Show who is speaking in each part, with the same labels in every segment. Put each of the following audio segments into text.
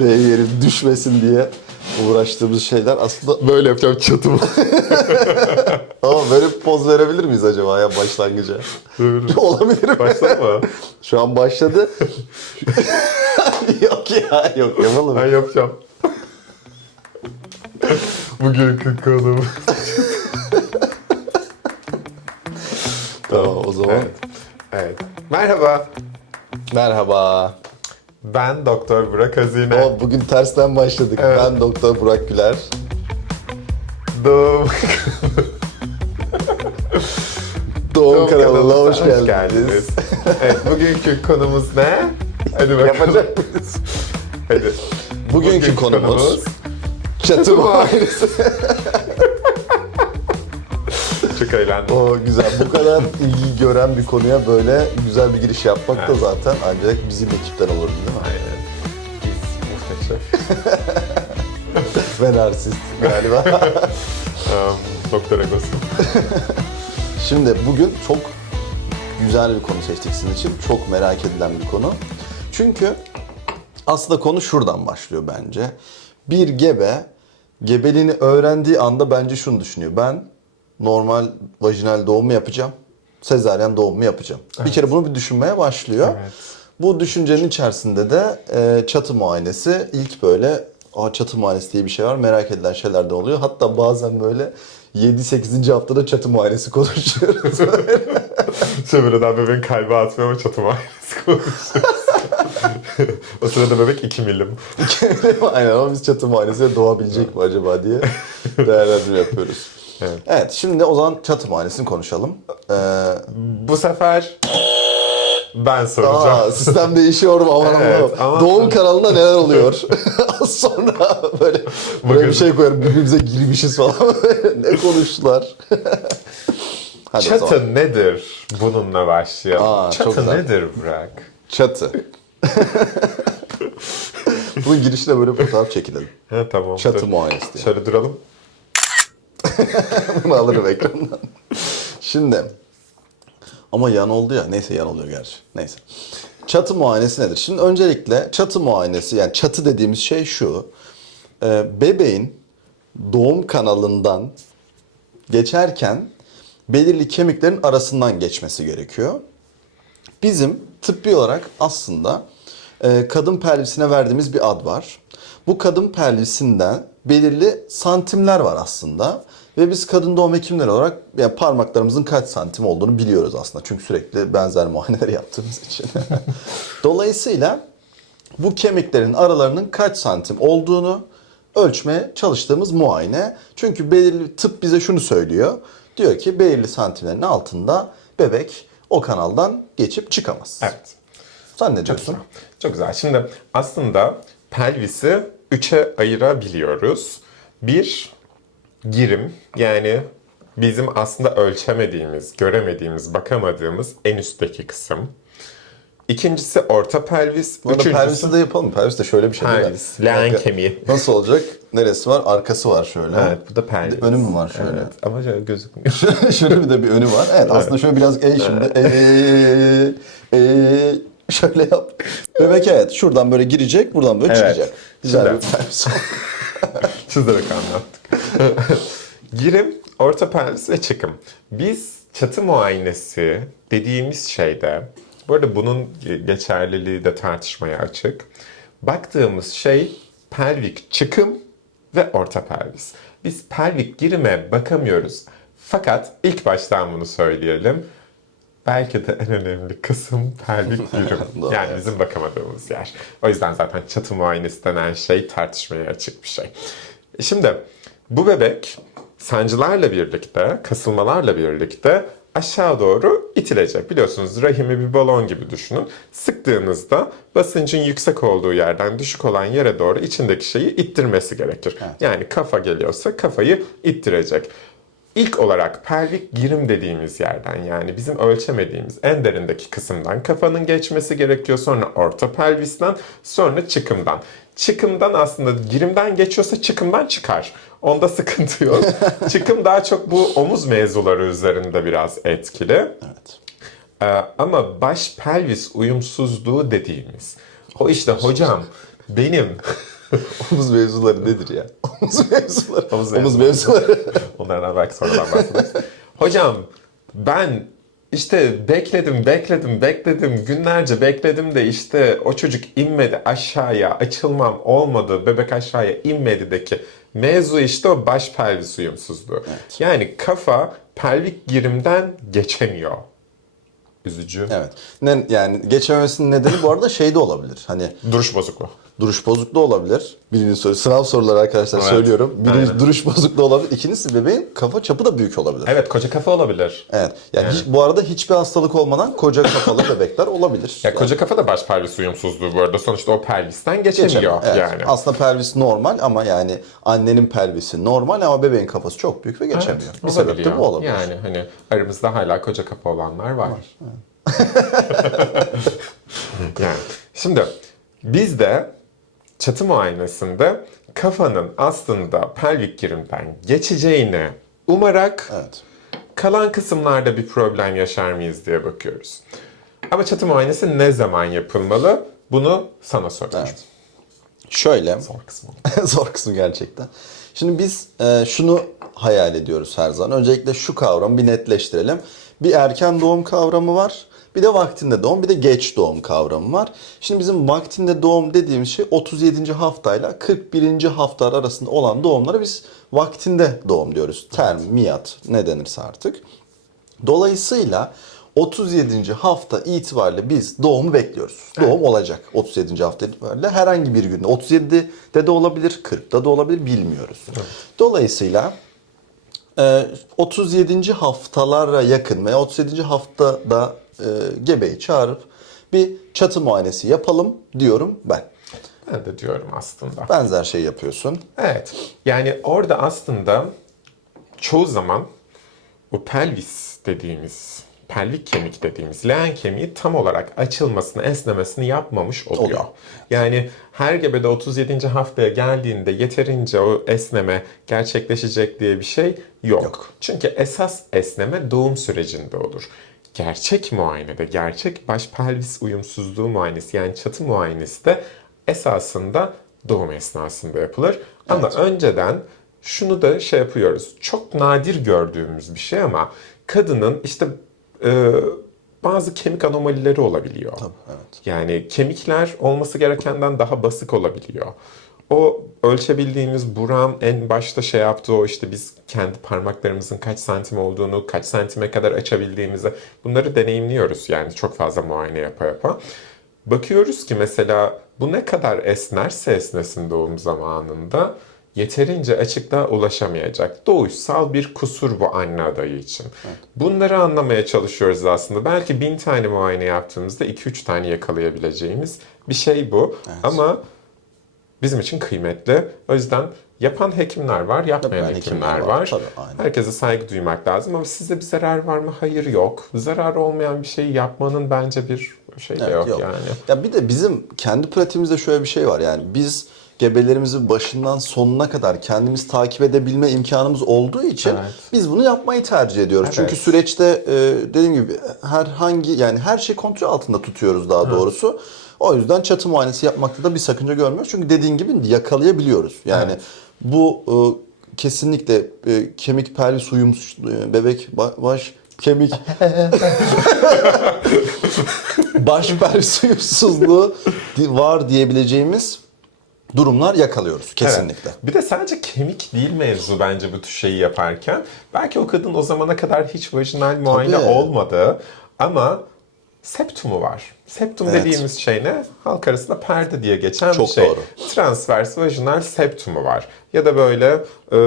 Speaker 1: Değerim düşmesin diye uğraştığımız şeyler aslında
Speaker 2: Böyle yapacağım çatımı.
Speaker 1: ama böyle bir poz verebilir miyiz acaba ya başlangıca? Olabilir mi?
Speaker 2: Başlama.
Speaker 1: Şu an başladı. yok ya yok yapalım.
Speaker 2: Ben yapacağım. Bugünkü konum.
Speaker 1: Tamam o zaman.
Speaker 2: Evet. evet. Merhaba.
Speaker 1: Merhaba.
Speaker 2: Ben Doktor Burak Hazine.
Speaker 1: O bugün tersten başladık.
Speaker 2: Evet.
Speaker 1: Ben Doktor Burak Güler.
Speaker 2: Doğum,
Speaker 1: Doğum kanalına
Speaker 2: kanalımıza
Speaker 1: hoş geldiniz.
Speaker 2: evet, bugünkü konumuz ne? Hadi bakalım.
Speaker 1: Yapacak mıyız?
Speaker 2: Hadi.
Speaker 1: Bugünkü konumuz Çatı Mahallesi.
Speaker 2: Çok eğlendim.
Speaker 1: O güzel. Bu kadar ilgi gören bir konuya böyle güzel bir giriş yapmak da
Speaker 2: Evet.
Speaker 1: zaten ancak bizim ekipten olur değil mi?
Speaker 2: Aynen. Biz muhteşem.
Speaker 1: Ve narsist galiba.
Speaker 2: Um, Doktor Egosu.
Speaker 1: Şimdi bugün çok güzel bir konu seçtik sizin için. Çok merak edilen bir konu. Çünkü aslında konu şuradan başlıyor bence. Bir gebe gebeliğini öğrendiği anda bence şunu düşünüyor. Ben normal vajinal doğum mu yapacağım? Sezaryen doğum mu yapacağım? Bir kere bunu bir düşünmeye başlıyor.
Speaker 2: Evet.
Speaker 1: Bu düşüncenin içerisinde de e, çatı muayenesi ilk böyle Aa, çatı muayenesi diye bir şey var merak edilen şeylerden oluyor. Hatta bazen böyle 7-8. haftada çatı muayenesi konuşuyoruz.
Speaker 2: Sömürüden bebeğin kalbi atmıyor ama çatı ailesi konuşuyoruz. o sırada bebek 2 milim.
Speaker 1: Aynen ama biz çatı muayenesiyle doğabilecek mi acaba diye değerlendirme yapıyoruz.
Speaker 2: Evet.
Speaker 1: Evet şimdi o zaman çatı muayenesini konuşalım. Ee,
Speaker 2: Bu sefer ben soracağım.
Speaker 1: aa, sistem değişiyor mu aman
Speaker 2: Evet,
Speaker 1: Allah'ım.
Speaker 2: ama-
Speaker 1: Doğum kanalında neler oluyor? Az sonra böyle buraya bir şey koyarım birbirimize girmişiz falan. ne konuştular? Hadi o zaman.
Speaker 2: Çatı nedir? Bununla başlayalım.
Speaker 1: Aa, çok
Speaker 2: Çatı
Speaker 1: güzel.
Speaker 2: nedir Burak?
Speaker 1: Çatı. Bunun girişine böyle fotoğraf çekilelim.
Speaker 2: Ha, tamam.
Speaker 1: Çatı
Speaker 2: dur.
Speaker 1: muayenesi diye.
Speaker 2: Şöyle duralım.
Speaker 1: Bunu alırım ekrandan. Şimdi ama yan oldu ya. Neyse yan oluyor gerçi. Neyse. Çatı muayenesi nedir? Şimdi öncelikle çatı muayenesi yani çatı dediğimiz şey şu. Ee, bebeğin doğum kanalından geçerken belirli kemiklerin arasından geçmesi gerekiyor. Bizim tıbbi olarak aslında e, kadın pelvisine verdiğimiz bir ad var. Bu kadın pelvisinden belirli santimler var aslında. Ve biz kadın doğum hekimleri olarak yani parmaklarımızın kaç santim olduğunu biliyoruz aslında. Çünkü sürekli benzer muayeneler yaptığımız için. Dolayısıyla bu kemiklerin aralarının kaç santim olduğunu ölçmeye çalıştığımız muayene. Çünkü belirli tıp bize şunu söylüyor. Diyor ki belirli santimlerin altında bebek o kanaldan geçip çıkamaz.
Speaker 2: Evet.
Speaker 1: Sen ne diyorsun?
Speaker 2: Çok güzel. Şimdi aslında pelvisi üçe ayırabiliyoruz. Bir, girim yani bizim aslında ölçemediğimiz, göremediğimiz, bakamadığımız en üstteki kısım. İkincisi orta pelvis.
Speaker 1: Bu arada
Speaker 2: Üçüncüsü
Speaker 1: pelvisi de yapalım. Pelvis de şöyle bir şey değil mi?
Speaker 2: pelvis. Leğen kemiği.
Speaker 1: Nasıl olacak? Neresi var? Arkası var şöyle.
Speaker 2: Evet bu da pelvis.
Speaker 1: Önü mü var şöyle?
Speaker 2: Evet ama şöyle gözükmüyor.
Speaker 1: şöyle bir de bir önü var. Evet, aslında şöyle biraz e şimdi. E, e, şöyle yap. Bebek evet şuradan böyle girecek, buradan böyle
Speaker 2: Evet.
Speaker 1: çıkacak. Bir pelvis.
Speaker 2: Çizerek anlattık. Girim, orta pelvis ve çıkım. Biz çatı muayenesi dediğimiz şeyde, bu arada bunun geçerliliği de tartışmaya açık. Baktığımız şey pelvik çıkım ve orta pelvis. Biz pelvik girime bakamıyoruz. Fakat ilk baştan bunu söyleyelim. Belki de en önemli kısım girim.
Speaker 1: Doğru,
Speaker 2: yani
Speaker 1: evet.
Speaker 2: bizim bakamadığımız yer. O yüzden zaten çatı muayenesi denen şey tartışmaya açık bir şey. Şimdi bu bebek sancılarla birlikte, kasılmalarla birlikte aşağı doğru itilecek. Biliyorsunuz rahimi bir balon gibi düşünün. Sıktığınızda basıncın yüksek olduğu yerden düşük olan yere doğru içindeki şeyi ittirmesi gerekir. Yani kafa geliyorsa kafayı ittirecek. İlk olarak pelvik girim dediğimiz yerden yani bizim ölçemediğimiz en derindeki kısımdan kafanın geçmesi gerekiyor. Sonra orta pelvisten sonra çıkımdan. Çıkımdan aslında girimden geçiyorsa çıkımdan çıkar. Onda sıkıntı yok. Çıkım daha çok bu omuz mevzuları üzerinde biraz etkili.
Speaker 1: Evet.
Speaker 2: Ee, ama baş pelvis uyumsuzluğu dediğimiz O işte hocam benim
Speaker 1: Omuz mevzuları nedir ya? Omuz mevzuları.
Speaker 2: Omuz mevzuları. Onlardan belki sonradan bahsederiz. Hocam ben işte bekledim, bekledim, bekledim. Günlerce bekledim de işte o çocuk inmedi aşağıya. Açılmam olmadı. Bebek aşağıya inmedideki mevzu işte o baş pelvis uyumsuzluğu. Yani kafa pelvik girimden geçemiyor. Üzücü.
Speaker 1: evet. Ne, yani geçememesinin nedeni bu arada şey de olabilir. Hani
Speaker 2: Duruş bozukluğu.
Speaker 1: Duruş bozukluğu olabilir. Birinci soru. Sınav soruları arkadaşlar
Speaker 2: Evet.
Speaker 1: söylüyorum. Birinci
Speaker 2: Aynen.
Speaker 1: duruş bozukluğu olabilir. İkincisi bebeğin kafa çapı da büyük olabilir.
Speaker 2: Evet koca kafa olabilir.
Speaker 1: Evet. Yani, hiç- bu arada hiçbir hastalık olmadan koca kafalı bebekler olabilir.
Speaker 2: Ya koca kafa da baş pelvis uyumsuzluğu bu arada. Sonuçta o pelvisten geçemiyor
Speaker 1: Geçemiyor. Evet.
Speaker 2: yani.
Speaker 1: Aslında pelvis normal ama yani annenin pelvisi normal ama bebeğin kafası çok büyük ve geçemiyor.
Speaker 2: Evet,
Speaker 1: bir sebep de bu olabilir.
Speaker 2: Yani hani aramızda hala koca kafa olanlar var. yani şimdi bizde çatı muayenesinde kafanın aslında pelvik girimden geçeceğini umarak
Speaker 1: Evet.
Speaker 2: kalan kısımlarda bir problem yaşar mıyız diye bakıyoruz. Ama çatı muayenesi ne zaman yapılmalı? Bunu sana soruyorum.
Speaker 1: Evet. Şöyle.
Speaker 2: Zor kısmı.
Speaker 1: Zor kısmı gerçekten. Şimdi biz e, şunu hayal ediyoruz her zaman. Öncelikle şu kavramı bir netleştirelim. Bir erken doğum kavramı var. Bir de vaktinde doğum, bir de geç doğum kavramı var. Şimdi bizim vaktinde doğum dediğimiz şey 37. haftayla 41. haftalar arasında olan doğumlara biz vaktinde doğum diyoruz. Term, miyat ne denirse artık. Dolayısıyla 37. hafta itibariyle biz doğumu bekliyoruz. Doğum olacak 37. hafta itibariyle herhangi bir günde. 37'de de olabilir, 40'da da olabilir bilmiyoruz. Dolayısıyla e, 37. haftalara yakın veya 37. haftada e, gebeyi çağırıp bir çatı muayenesi yapalım diyorum ben.
Speaker 2: Ben de diyorum aslında.
Speaker 1: Benzer şey yapıyorsun.
Speaker 2: Evet. Yani orada aslında çoğu zaman o pelvis dediğimiz, pelvik kemik dediğimiz leğen kemiği tam olarak açılmasını, esnemesini yapmamış oluyor.
Speaker 1: Oluyor.
Speaker 2: Yani her gebede 37. haftaya geldiğinde yeterince o esneme gerçekleşecek diye bir şey yok.
Speaker 1: Yok.
Speaker 2: Çünkü esas esneme doğum sürecinde olur. Gerçek muayenede, gerçek baş pelvis uyumsuzluğu muayenesi yani çatı muayenesi de esasında doğum esnasında yapılır. Ama önceden şunu da şey yapıyoruz. Çok nadir gördüğümüz bir şey ama kadının işte e, bazı kemik anomalileri olabiliyor.
Speaker 1: evet.
Speaker 2: Yani kemikler olması gerekenden daha basık olabiliyor. O ölçebildiğimiz buram en başta şey yaptığı o işte biz kendi parmaklarımızın kaç santim olduğunu, kaç santime kadar açabildiğimizi bunları deneyimliyoruz yani çok fazla muayene yapa yapa. Bakıyoruz ki mesela bu ne kadar esnerse esnesin doğum zamanında yeterince açıklığa ulaşamayacak. Doğuşsal bir kusur bu anne adayı için. Bunları anlamaya çalışıyoruz aslında. Belki bin tane muayene yaptığımızda 2-3 tane yakalayabileceğimiz bir şey bu. Ama bizim için kıymetli. O yüzden yapan hekimler var, yapmayan
Speaker 1: Yapmayan
Speaker 2: hekimler
Speaker 1: hekimler
Speaker 2: var.
Speaker 1: var. Tabii, aynen.
Speaker 2: Herkese saygı duymak lazım ama size bir zarar var mı? Hayır yok. Zarar olmayan bir şeyi yapmanın bence bir şey de
Speaker 1: Evet,
Speaker 2: yok,
Speaker 1: yok.
Speaker 2: yani.
Speaker 1: Ya bir de bizim kendi pratiğimizde şöyle bir şey var. Yani biz gebelerimizin başından sonuna kadar kendimiz takip edebilme imkanımız olduğu için
Speaker 2: Evet.
Speaker 1: biz bunu yapmayı tercih ediyoruz.
Speaker 2: Evet.
Speaker 1: Çünkü süreçte e, dediğim gibi herhangi yani her şey kontrol altında tutuyoruz daha doğrusu. O yüzden çatı muayenesi yapmakta da bir sakınca görmüyoruz. Çünkü dediğin gibi yakalayabiliyoruz. Yani
Speaker 2: Evet.
Speaker 1: bu e, kesinlikle e, kemik pelvis uyum e, bebek ba- baş kemik baş pelvis uyumsuzluğu var diyebileceğimiz durumlar yakalıyoruz kesinlikle.
Speaker 2: Evet. Bir de sadece kemik değil mevzu bence bu tür şeyi yaparken. Belki o kadın o zamana kadar hiç vajinal muayene
Speaker 1: Tabii.
Speaker 2: olmadı ama septumu var. Septum
Speaker 1: Evet.
Speaker 2: dediğimiz şey ne? Halk arasında perde diye geçen
Speaker 1: Çok
Speaker 2: bir şey.
Speaker 1: doğru.
Speaker 2: Transvers vajinal septumu var. Ya da böyle e,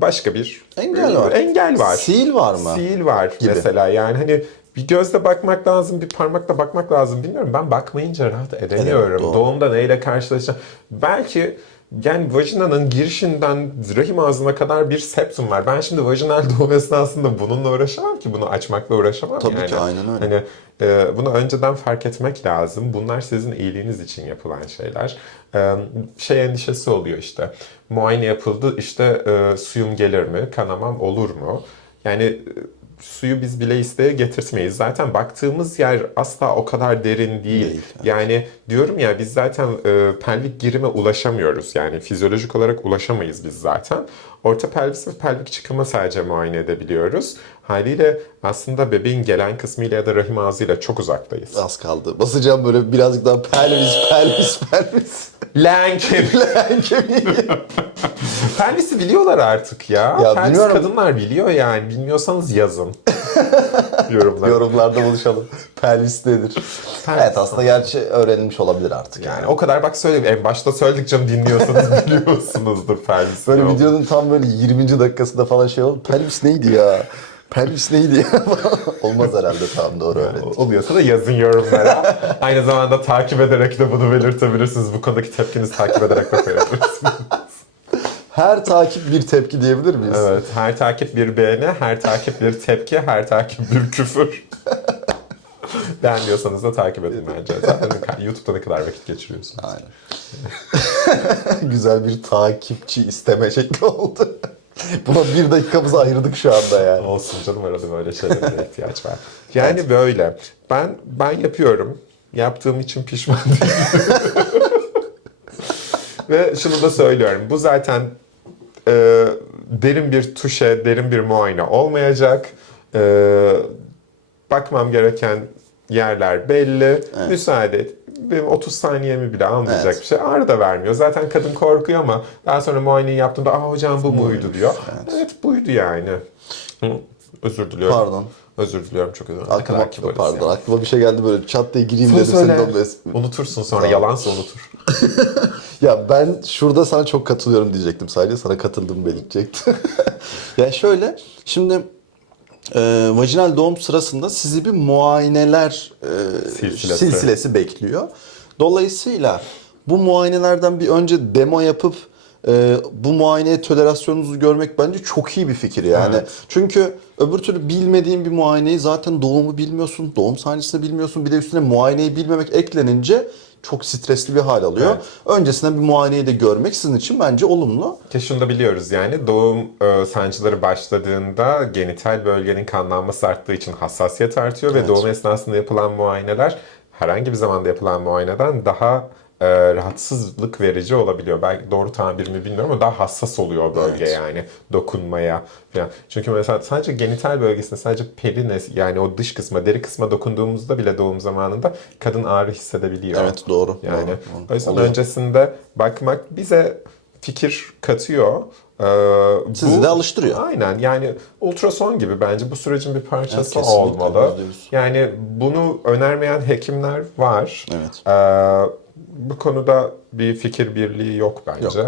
Speaker 2: başka bir
Speaker 1: Engel var.
Speaker 2: Engel var.
Speaker 1: Sil var mı?
Speaker 2: Sil var
Speaker 1: Gibi.
Speaker 2: mesela yani hani bir gözle bakmak lazım, bir parmakla bakmak lazım. Bilmiyorum ben bakmayınca rahat edemiyorum.
Speaker 1: doğru.
Speaker 2: Doğumda neyle karşılaşacağım. Belki yani vajinanın girişinden rahim ağzına kadar bir septum var. Ben şimdi vajinal doğum esnasında bununla uğraşamam ki. Bunu açmakla uğraşamam
Speaker 1: Tabii
Speaker 2: yani.
Speaker 1: ki, aynen öyle.
Speaker 2: Hani e, bunu önceden fark etmek lazım. Bunlar sizin iyiliğiniz için yapılan şeyler. E, şey endişesi oluyor işte. Muayene yapıldı işte e, suyum gelir mi? Kanamam olur mu? Yani suyu biz bile isteye getirtmeyiz. Zaten baktığımız yer asla o kadar derin değil.
Speaker 1: Değil, evet.
Speaker 2: Yani diyorum ya biz zaten e, pelvik girime ulaşamıyoruz. Yani fizyolojik olarak ulaşamayız biz zaten. Orta pelvis ve pelvik çıkımı sadece muayene edebiliyoruz. Haliyle aslında bebeğin gelen kısmıyla ya da rahim ağzıyla çok uzaktayız.
Speaker 1: Az kaldı. Basacağım böyle birazcık daha pelvis, pelvis, pelvis.
Speaker 2: Len kemiği.
Speaker 1: Leğen kemiği.
Speaker 2: Pelvisi biliyorlar artık ya.
Speaker 1: Ya
Speaker 2: Pelvis
Speaker 1: bilmiyorum.
Speaker 2: kadınlar biliyor yani. Bilmiyorsanız yazın. Yorumlara.
Speaker 1: Yorumlarda buluşalım. Pelvis nedir? Evet aslında gerçi öğrenilmiş olabilir artık yani.
Speaker 2: Yani o kadar bak söyleyeyim. En başta söyledik canım dinliyorsanız biliyorsunuzdur pelvis.
Speaker 1: Böyle videonun tam böyle 20. dakikasında falan şey oldu. Pelvis neydi ya? Pelvis neydi ya? Olmaz herhalde tamam doğru öğrendik.
Speaker 2: Oluyorsa da yazın yorumlara. Aynı zamanda takip ederek de bunu belirtebilirsiniz. Bu konudaki tepkinizi takip ederek de koyabilirsiniz.
Speaker 1: Her takip bir tepki diyebilir miyiz?
Speaker 2: evet. Her takip bir beğeni, her takip bir tepki, her takip bir küfür. Beğenmiyorsanız da takip edin bence. Zaten YouTube'da ne kadar vakit geçiriyorsunuz.
Speaker 1: Aynen. Güzel bir takipçi isteme şekli oldu. Buna bir dakikamızı ayırdık şu anda yani.
Speaker 2: Olsun canım arada böyle şeylere ihtiyaç var. Yani böyle. Ben ben yapıyorum. Yaptığım için pişman değilim. Ve şunu da söylüyorum. Bu zaten e, derin bir tuşe, derin bir muayene olmayacak. E, bakmam gereken yerler belli. Müsaade et. Benim 30 saniyemi bile almayacak
Speaker 1: Evet.
Speaker 2: bir şey. Ağrı da vermiyor. Zaten kadın korkuyor ama daha sonra muayeneyi yaptığımda aa hocam bu muydu diyor. Evet. buydu yani. Hı, özür diliyorum.
Speaker 1: Pardon.
Speaker 2: Özür diliyorum çok özür dilerim.
Speaker 1: Aklıma, pardon,
Speaker 2: ya.
Speaker 1: aklıma bir şey geldi böyle çat diye gireyim
Speaker 2: Söyle
Speaker 1: dedim
Speaker 2: söyle. Unutursun sonra.
Speaker 1: Tamam.
Speaker 2: Yalansa unutur.
Speaker 1: Ya ben şurada sana çok katılıyorum diyecektim sadece. Sana katıldığımı belirtecektim. yani şöyle, şimdi e, vajinal doğum sırasında sizi bir muayeneler e,
Speaker 2: Silsilesi.
Speaker 1: silsilesi bekliyor. Dolayısıyla bu muayenelerden bir önce demo yapıp e, bu muayeneye tolerasyonunuzu görmek bence çok iyi bir fikir yani.
Speaker 2: Evet.
Speaker 1: Çünkü öbür türlü bilmediğin bir muayeneyi zaten doğumu bilmiyorsun, doğum sancısını bilmiyorsun. Bir de üstüne muayeneyi bilmemek eklenince çok stresli bir hal alıyor.
Speaker 2: Evet.
Speaker 1: Öncesinden bir muayeneyi de görmek sizin için bence olumlu.
Speaker 2: Ki şunu da biliyoruz yani doğum e, sancıları başladığında genital bölgenin kanlanması arttığı için hassasiyet artıyor ve doğum esnasında yapılan muayeneler herhangi bir zamanda yapılan muayeneden daha e, rahatsızlık verici olabiliyor. Belki doğru tabir mi bilmiyorum ama daha hassas oluyor o bölge
Speaker 1: Evet.
Speaker 2: yani dokunmaya falan. Çünkü mesela sadece genital bölgesinde sadece perines yani o dış kısma, deri kısma dokunduğumuzda bile doğum zamanında kadın ağrı hissedebiliyor.
Speaker 1: Evet, doğru,
Speaker 2: Yani
Speaker 1: doğru.
Speaker 2: o yüzden
Speaker 1: Oluyor.
Speaker 2: öncesinde bakmak bize fikir katıyor. Ee,
Speaker 1: Sizi de alıştırıyor.
Speaker 2: Aynen yani ultrason gibi bence bu sürecin bir parçası
Speaker 1: Evet,
Speaker 2: olmalı. Yani bunu önermeyen hekimler var.
Speaker 1: Evet.
Speaker 2: Ee, bu konuda bir fikir birliği yok bence.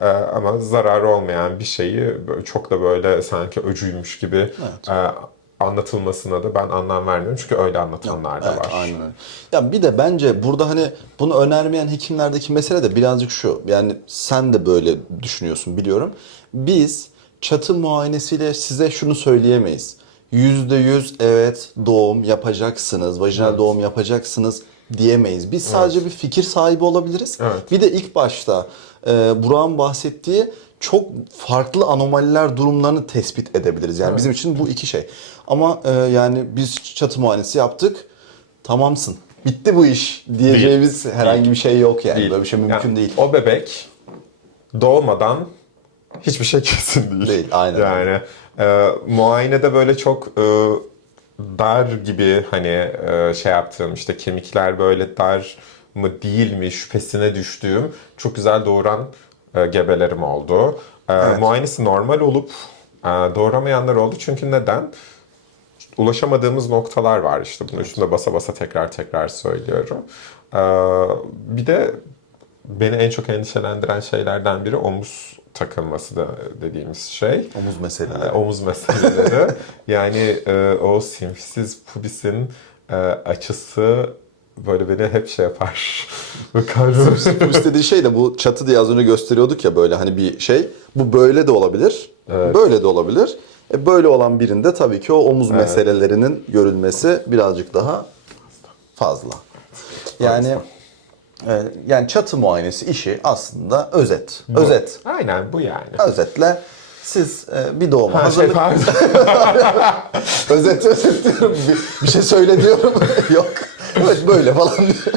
Speaker 2: Ee, ama zararı olmayan bir şeyi çok da böyle sanki öcüymüş gibi e, anlatılmasına da ben anlam vermiyorum. Çünkü öyle anlatanlar da
Speaker 1: Evet,
Speaker 2: var.
Speaker 1: aynen öyle. Ya bir de bence burada hani bunu önermeyen hekimlerdeki mesele de birazcık şu. Yani sen de böyle düşünüyorsun biliyorum. Biz çatı muayenesiyle size şunu söyleyemeyiz. Yüzde yüz evet doğum yapacaksınız, vajinal doğum yapacaksınız diyemeyiz. Biz sadece bir fikir sahibi olabiliriz.
Speaker 2: Evet.
Speaker 1: Bir de ilk başta e, Burak'ın bahsettiği çok farklı anomaliler durumlarını tespit edebiliriz. Yani bizim için bu iki şey. Ama e, yani biz çatı muayenesi yaptık. Tamamsın. Bitti bu iş diyeceğimiz herhangi bir şey yok yani.
Speaker 2: Değil.
Speaker 1: Böyle bir şey mümkün
Speaker 2: Yani
Speaker 1: değil.
Speaker 2: O bebek doğmadan hiçbir şey kesin değil.
Speaker 1: Değil, aynen
Speaker 2: Yani e, muayenede böyle çok e, dar gibi hani e, şey yaptığım işte kemikler böyle dar mı değil mi şüphesine düştüğüm çok güzel doğuran e, gebelerim oldu. E, Muayenesi normal olup e, doğuramayanlar oldu çünkü neden? ulaşamadığımız noktalar var işte. Bunu üstünde basa basa tekrar tekrar söylüyorum. Bir de beni en çok endişelendiren şeylerden biri omuz takılması da dediğimiz şey.
Speaker 1: Omuz
Speaker 2: Ee,
Speaker 1: meseleleri.
Speaker 2: omuz meseleleri. yani e, o simsiz pubisin e, açısı böyle beni hep şey yapar.
Speaker 1: Bu istediği şey de bu çatı diye az önce gösteriyorduk ya böyle hani bir şey. Bu böyle de olabilir.
Speaker 2: Evet.
Speaker 1: Böyle de olabilir. E böyle olan birinde tabii ki o omuz meselelerinin görülmesi birazcık daha fazla. Yani yani çatı muayenesi işi aslında özet. Özet.
Speaker 2: Aynen bu yani.
Speaker 1: Özetle Siz e, bir doğuma
Speaker 2: Ha, şey,
Speaker 1: hazırlık...
Speaker 2: pardon.
Speaker 1: özet özet diyorum. Bir, bir şey söyle diyorum. Yok. Evet böyle falan diyor.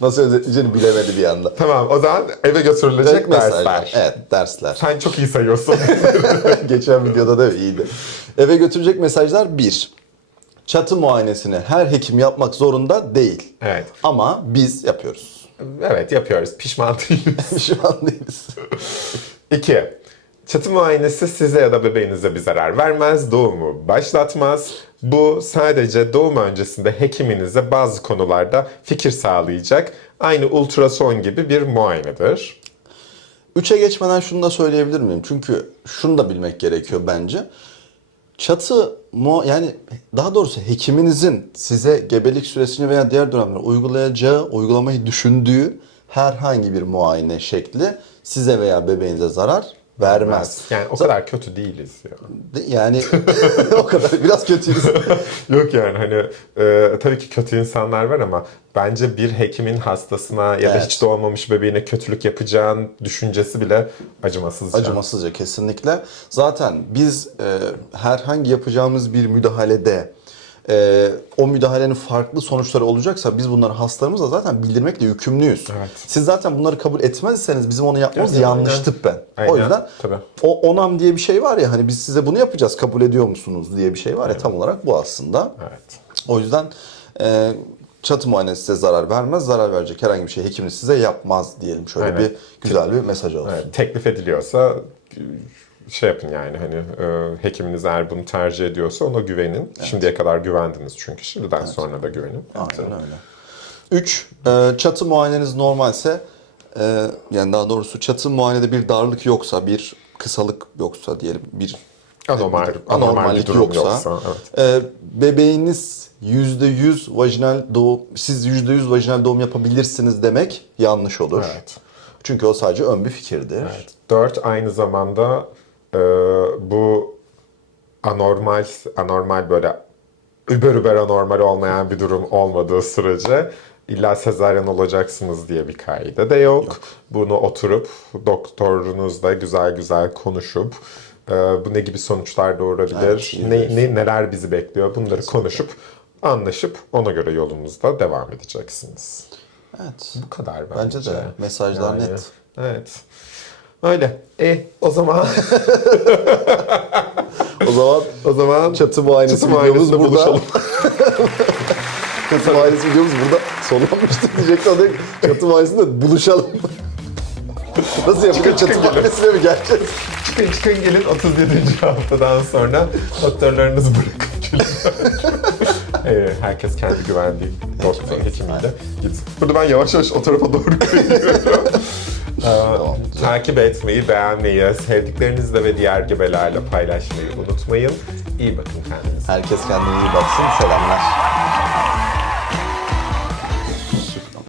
Speaker 1: Nasıl özetleyeceğini bilemedi bir anda.
Speaker 2: tamam o zaman eve götürülecek
Speaker 1: mesajlar.
Speaker 2: dersler.
Speaker 1: Evet dersler.
Speaker 2: Sen çok iyi sayıyorsun.
Speaker 1: Geçen videoda da iyiydi. Eve götürecek mesajlar bir. Çatı muayenesini her hekim yapmak zorunda değil.
Speaker 2: evet.
Speaker 1: Ama biz yapıyoruz.
Speaker 2: Evet yapıyoruz. Pişman değiliz.
Speaker 1: Şu an değiliz.
Speaker 2: İki. Çatı muayenesi size ya da bebeğinize bir zarar vermez, doğumu başlatmaz. Bu sadece doğum öncesinde hekiminize bazı konularda fikir sağlayacak, aynı ultrason gibi bir muayenedir.
Speaker 1: Üçe geçmeden şunu da söyleyebilir miyim? Çünkü şunu da bilmek gerekiyor bence. Çatı mu yani daha doğrusu hekiminizin size gebelik süresini veya diğer dönemleri uygulayacağı, uygulamayı düşündüğü herhangi bir muayene şekli size veya bebeğinize zarar vermez.
Speaker 2: Yani o kadar kötü değiliz ya.
Speaker 1: Yani o kadar biraz kötüyüz.
Speaker 2: Yok yani hani e, tabii ki kötü insanlar var ama bence bir hekimin hastasına ya da
Speaker 1: Evet.
Speaker 2: hiç doğmamış bebeğine kötülük yapacağın düşüncesi bile acımasızca.
Speaker 1: Acımasızca kesinlikle. Zaten biz e, herhangi yapacağımız bir müdahalede e, o müdahalenin farklı sonuçları olacaksa biz bunları hastalarımıza zaten bildirmekle yükümlüyüz.
Speaker 2: Evet.
Speaker 1: Siz zaten bunları kabul etmezseniz bizim onu yapmamız
Speaker 2: Evet,
Speaker 1: yanlış
Speaker 2: aynen.
Speaker 1: tıbben.
Speaker 2: Aynen,
Speaker 1: O yüzden
Speaker 2: tabii.
Speaker 1: o onam diye bir şey var ya hani biz size bunu yapacağız kabul ediyor musunuz diye bir şey var ya tam olarak bu aslında.
Speaker 2: Evet.
Speaker 1: O yüzden e, çatı muayenesi size zarar vermez. Zarar verecek herhangi bir şey hekiminiz size yapmaz diyelim. Şöyle
Speaker 2: Aynen.
Speaker 1: bir güzel bir mesaj olsun.
Speaker 2: Evet, teklif ediliyorsa şey yapın yani hani e, hekiminiz eğer bunu tercih ediyorsa ona güvenin. Şimdiye kadar güvendiniz çünkü şimdiden sonra da güvenin.
Speaker 1: Aynen öyle. 3. Çatı muayeneniz normalse e, yani daha doğrusu çatı muayenede bir darlık yoksa, bir kısalık yoksa diyelim, bir
Speaker 2: Anormal,
Speaker 1: bir
Speaker 2: anormal bir durum yoksa. evet.
Speaker 1: e, bebeğiniz %100 vajinal doğum, siz %100 vajinal doğum yapabilirsiniz demek yanlış olur.
Speaker 2: Evet.
Speaker 1: Çünkü o sadece ön bir fikirdir.
Speaker 2: Evet. Dört aynı zamanda e, bu anormal, anormal böyle über über anormal olmayan bir durum olmadığı sürece illa sezaryen olacaksınız diye bir kaide de yok. Bunu oturup doktorunuzla güzel güzel konuşup e, bu ne gibi sonuçlar doğurabilir,
Speaker 1: Evet,
Speaker 2: ne, ne, neler bizi bekliyor bunları konuşup anlaşıp ona göre yolunuzda devam edeceksiniz.
Speaker 1: Evet.
Speaker 2: Bu kadar bence.
Speaker 1: Bence de. Mesajlar net.
Speaker 2: Evet. Öyle. E o zaman
Speaker 1: O zaman
Speaker 2: o zaman
Speaker 1: çatı muayenesi
Speaker 2: çatı
Speaker 1: videomuz burada.
Speaker 2: buluşalım.
Speaker 1: Çatı muayenesi videomuz burada sonlanmıştı diyecektim. O da Çatı muayenesinde buluşalım. Nasıl yapacağız? Çatı
Speaker 2: çıkın gelin.
Speaker 1: muayenesine mi geleceğiz?
Speaker 2: çıkın çıkın gelin 37. haftadan sonra doktorlarınızı bırakıp gelin. Ee, herkes kendi güvendiği doktor hekimiyle gitsin. Burada ben yavaş yavaş o tarafa doğru kayıyorum. Ee, takip etmeyi, beğenmeyi, sevdiklerinizle ve diğer gebelerle paylaşmayı unutmayın. İyi bakın kendinize.
Speaker 1: Herkes kendine iyi baksın. Selamlar.